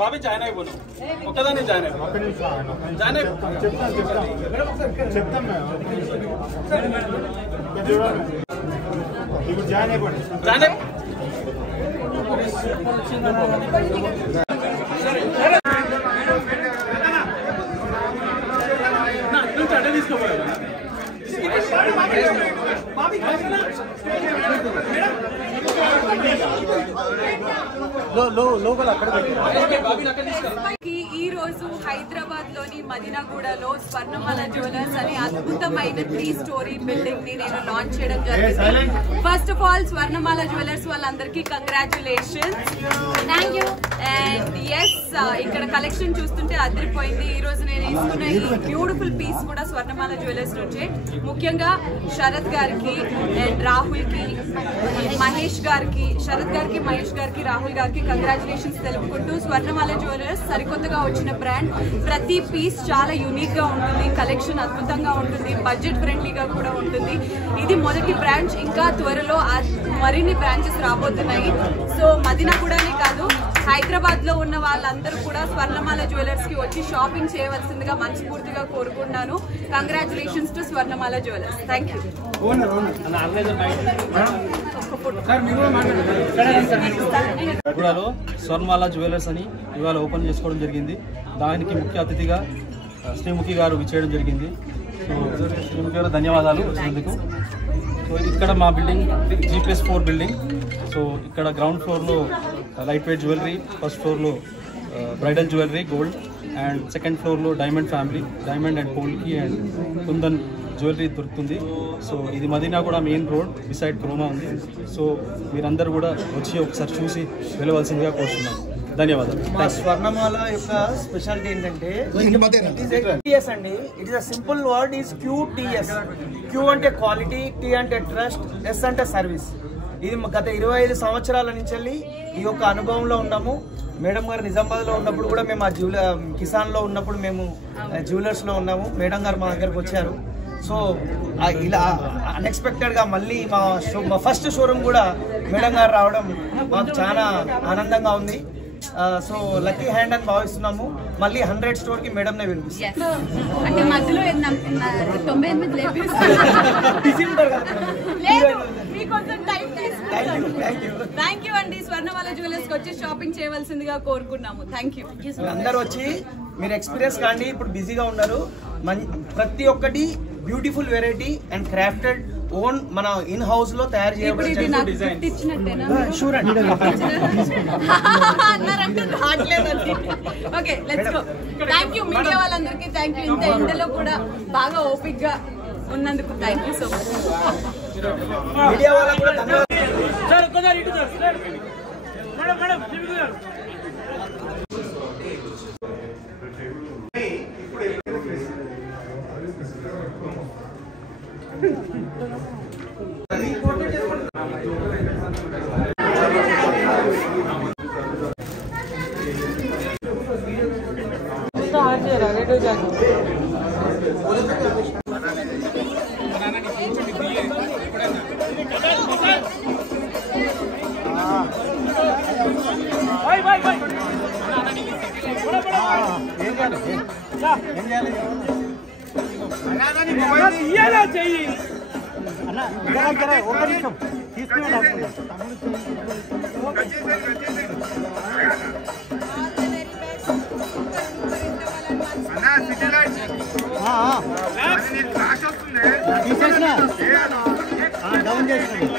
Bobby join అయిపోను ఒక్కదాన్ని join join చెప్తాం ఇప్పుడు జాయిన్ అయిపోండి జాయిన్ అడ్డ తీసుకోవాలి ఈ రోజు హైదరాబాద్ లోని మదీనాగూడలో స్వర్ణమాల జ్యువెలర్స్ అనే అద్భుతమైన 3 స్టోరీ బిల్డింగ్ ని నేను లాంచ్ చేయడం జరిగింది. First of all Swarnamala jewellers వాళ్ళందరికీ congratulations, thank you. And yes, ఇక్కడ కలెక్షన్ చూస్తుంటే అదిరిపోయింది. ఈ రోజు నేను తీసుకున్న ఈ బ్యూటిఫుల్ పీస్ కూడా స్వర్ణమాల జ్యువెలర్స్ నుంచే. ముఖ్యంగా శరత్ గారికి అండ్ రాహుల్ కి, మహేష్ గారికి, శరత్ గారికి, మహేష్ గారికి, రాహుల్ గారికి కంగ్రాచులేషన్స్ తెలుపుకుంటూ, స్వర్ణమాల జ్యువెలర్స్ సరికొత్తగా వచ్చిన బ్రాండ్. ప్రతి పీస్ చాలా యూనిక్ గా ఉంటుంది, కలెక్షన్ అద్భుతంగా ఉంటుంది, బడ్జెట్ ఫ్రెండ్లీగా కూడా ఉంటుంది. ఇది మొదటి బ్రాంచ్, ఇంకా త్వరలో మరిన్ని బ్రాంచెస్ రాబోతున్నాయి. సో మదీనాగూడనే కాదు, హైదరాబాద్ లో ఉన్న వాళ్ళందరూ కూడా స్వర్ణమాల జ్యువెలర్స్ కి వచ్చి షాపింగ్ చేయవలసిందిగా మనస్ఫూర్తిగా కోరుకుంటున్నాను. Congratulations to Swarnamala jewellers. Thank you. గూడలో స్వర్ణమాల జ్యువెలర్స్ అని ఇవాళ ఓపెన్ చేసుకోవడం జరిగింది. దానికి ముఖ్య అతిథిగా శ్రీముఖి గారు విచ్చేయడం జరిగింది. సో శ్రీముఖి గారు ధన్యవాదాలు వచ్చినందుకు. సో ఇక్కడ మా బిల్డింగ్ G+4 బిల్డింగ్. సో ఇక్కడ గ్రౌండ్ ఫ్లోర్లో లైట్ వెయిట్ జ్యువెలరీ, ఫస్ట్ ఫ్లోర్లో bridal jewellery gold, and second ఫ్లోర్లో diamond family, diamond and polki and kundan jewellery దొరుకుతుంది. సో ఇది Madinaguda main road beside Croma ఉంది. సో మీరందరూ కూడా వచ్చి ఒకసారి చూసి వెళ్ళవలసిందిగా కోరుతున్నాను. ధన్యవాదాలు. స్వర్ణమాల యొక్క స్పెషాలిటీ ఏంటంటే TS అండి. It is a simple word is QTS. Q అంటే క్వాలిటీ, T అంటే ట్రస్ట్, S అంటే సర్వీస్. ఇది గత 25 సంవత్సరాల నుంచి ఈ యొక్క అనుభవంలో ఉన్నాము. మేడం గారు నిజామాబాద్లో ఉన్నప్పుడు కూడా మేము ఆ కిసాన్లో ఉన్నప్పుడు మేము జ్యువెలర్స్లో ఉన్నాము. మేడం గారు మా దగ్గరకు వచ్చారు. సో ఇలా అన్ఎక్స్పెక్టెడ్గా మళ్ళీ మా ఫస్ట్ షోరూమ్ కూడా మేడం గారు రావడం మాకు చాలా ఆనందంగా ఉంది. సో లక్కీ హ్యాండ్ అని భావిస్తున్నాము. మళ్ళీ 100 స్టోర్కి మేడంనే వినిపిస్తాం. అంటే మధ్యలో 98 థ్యాంక్ యూ అండి. స్వర్ణమాల జ్యువెలర్స్ కి వచ్చి షాపింగ్ చేయవలసిందిగా కోరుకున్నాము. Thank you. అందరూ వచ్చి మీరు ఎక్స్పీరియన్స్ కాండి. ఇప్పుడు బిజీగా ఉన్నారు. ప్రతి ఒక్కటి beautiful variety and crafted own మన ఇన్ హౌస్ లో తయారు చేయబడిన షూర్ అండి. Okay, let's go. Thank you media వాళ్ళందరికీ. Thank you. ఇంత ఎండలో కూడా బాగా ఓపిక్ గా ఉన్నందుకు thank you so much. Media వాళ్ళకు కూడా ధన్యవాదాలు. డౌన్ చేసిన